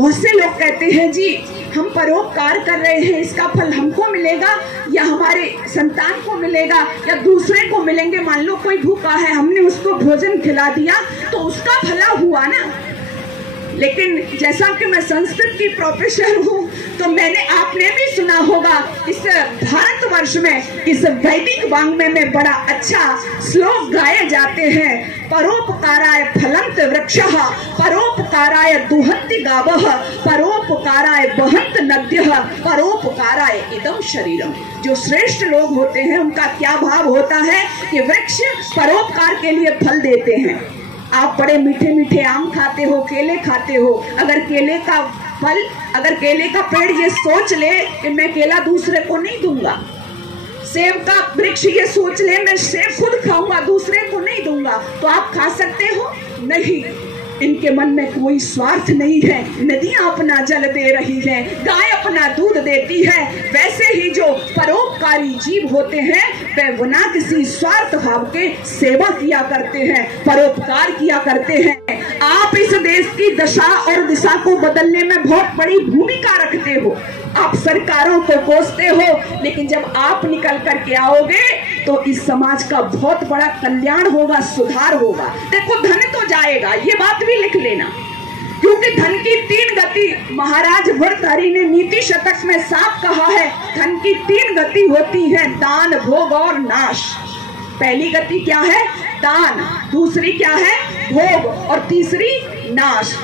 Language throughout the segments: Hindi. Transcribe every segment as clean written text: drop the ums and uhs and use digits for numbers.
बहुत से लोग कहते हैं जी हम परोपकार कर रहे हैं, इसका फल हमको मिलेगा या हमारे संतान को मिलेगा या दूसरे को मिलेंगे। मान लो कोई भूखा है, हमने उसको भोजन खिला दिया तो उसका भला हुआ ना। लेकिन जैसा कि मैं संस्कृत की प्रोफेसर हूँ तो आपने भी सुना होगा इस भारतवर्ष में इस वैदिक वाङ्मय में बड़ा अच्छा श्लोक गाए जाते हैं। परोपकाराय फलंत वृक्षः, परोपकाराय दुहन्ति गावः, परोपकाराय वहन्त नद्यः, परोपकाराय इदं शरीरम। जो श्रेष्ठ लोग होते हैं उनका क्या भाव होता है कि वृक्ष परोपकार के लिए फल देते हैं। आप बड़े मीठे मीठे आम खाते हो, केले खाते हो, अगर केले का पेड़ ये सोच ले कि मैं केला दूसरे को नहीं दूंगा, सेब का वृक्ष ये सोच ले मैं सेब खुद खाऊंगा दूसरे को नहीं दूंगा, तो आप खा सकते हो? नहीं। इनके मन में कोई स्वार्थ नहीं है। नदियां अपना जल दे रही हैं, गाय अपना दूध देती है। वैसे ही जो परोपकारी जीव होते हैं वे बिना किसी स्वार्थ भाव के सेवा किया करते हैं, परोपकार किया करते हैं। आप इस देश की दशा और दिशा को बदलने में बहुत बड़ी भूमिका रखते हो। आप सरकारों को कोसते हो, लेकिन जब आप निकल करके आओगे तो इस समाज का बहुत बड़ा कल्याण होगा, सुधार होगा। देखो धन तो जाएगा, ये बात भी लिख लेना, क्योंकि धन की 3 गति महाराज भर्तृहरि ने नीति शतक में साफ कहा है। धन की 3 गति होती है, दान, भोग और नाश। पहली गति क्या है? दान। दूसरी क्या है? भोग। और तीसरी नाश।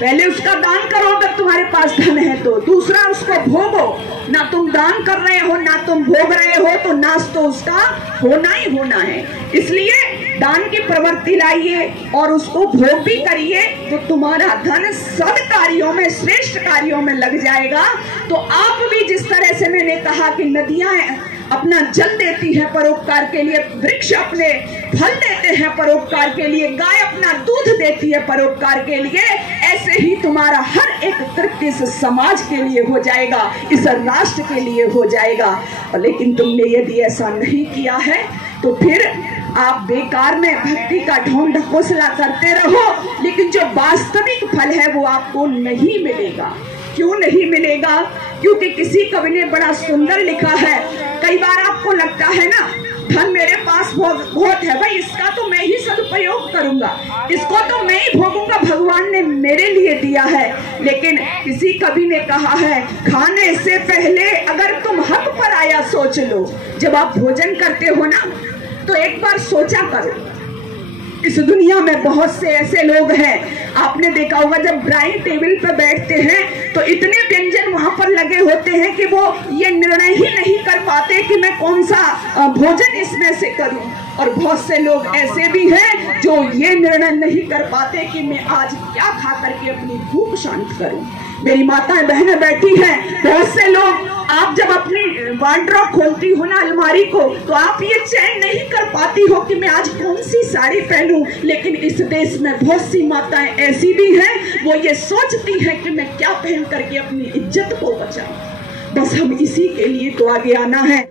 पहले उसका दान करो अगर तुम्हारे पास धन है तो, दूसरा उसको भोगो। ना तुम दान कर रहे हो ना तुम भोग रहे हो तो नाश तो उसका होना ही होना है। इसलिए दान की प्रवृत्ति लाइए और उसको भोग भी करिए, तो तुम्हारा धन सद्कार्यों में, श्रेष्ठ कार्यों में लग जाएगा। तो आप भी जिस तरह से मैंने कहा कि नदियां अपना जल देती है परोपकार के लिए, वृक्ष अपने फल देते हैं परोपकार के लिए, गाय अपना दूध देती है परोपकार के लिए, ऐसे ही तुम्हारा हर एक कृत्य इस समाज के लिए हो जाएगा, इस राष्ट्र के लिए हो जाएगा। लेकिन तुमने यदि ऐसा नहीं किया है तो फिर आप बेकार में भक्ति का ढोंग ढकोसला करते रहो, लेकिन जो वास्तविक फल है वो आपको नहीं मिलेगा। क्यों नहीं मिलेगा? क्योंकि किसी कवि ने बड़ा सुंदर लिखा है। कई बार आपको लगता है ना धन मेरे पास बहुत है, भाई इसका तो मैं ही सदुपयोग करूंगा, इसको तो मैं ही भोगूंगा, भगवान ने मेरे लिए दिया है। लेकिन किसी कवि ने कहा है, खाने से पहले अगर तुम हक पर आया सोच लो। जब आप भोजन करते हो ना तो एक बार सोचा करो, इस दुनिया में बहुत से ऐसे लोग हैं, आपने देखा होगा जब डाइनिंग टेबल पर बैठते हैं तो इतने व्यंजन वहां पर लगे होते हैं कि वो ये निर्णय ही नहीं कर पाते कि मैं कौन सा भोजन इसमें से करूं। और बहुत से लोग ऐसे भी हैं जो ये निर्णय नहीं कर पाते कि मैं आज क्या खा करके अपनी भूख शांत करूं। मेरी माताएं बहनें बैठी हैं, बहुत से लोग, आप जब अपनी वार्डरोब खोलती हो ना, अलमारी को, तो आप ये चयन नहीं कर पाती हो कि मैं आज कौन सी साड़ी पहनूं। लेकिन इस देश में बहुत सी माताएं ऐसी भी हैं, वो ये सोचती हैं कि मैं क्या पहन करके अपनी इज्जत को बचाऊं। बस हम इसी के लिए तो आगे आना है।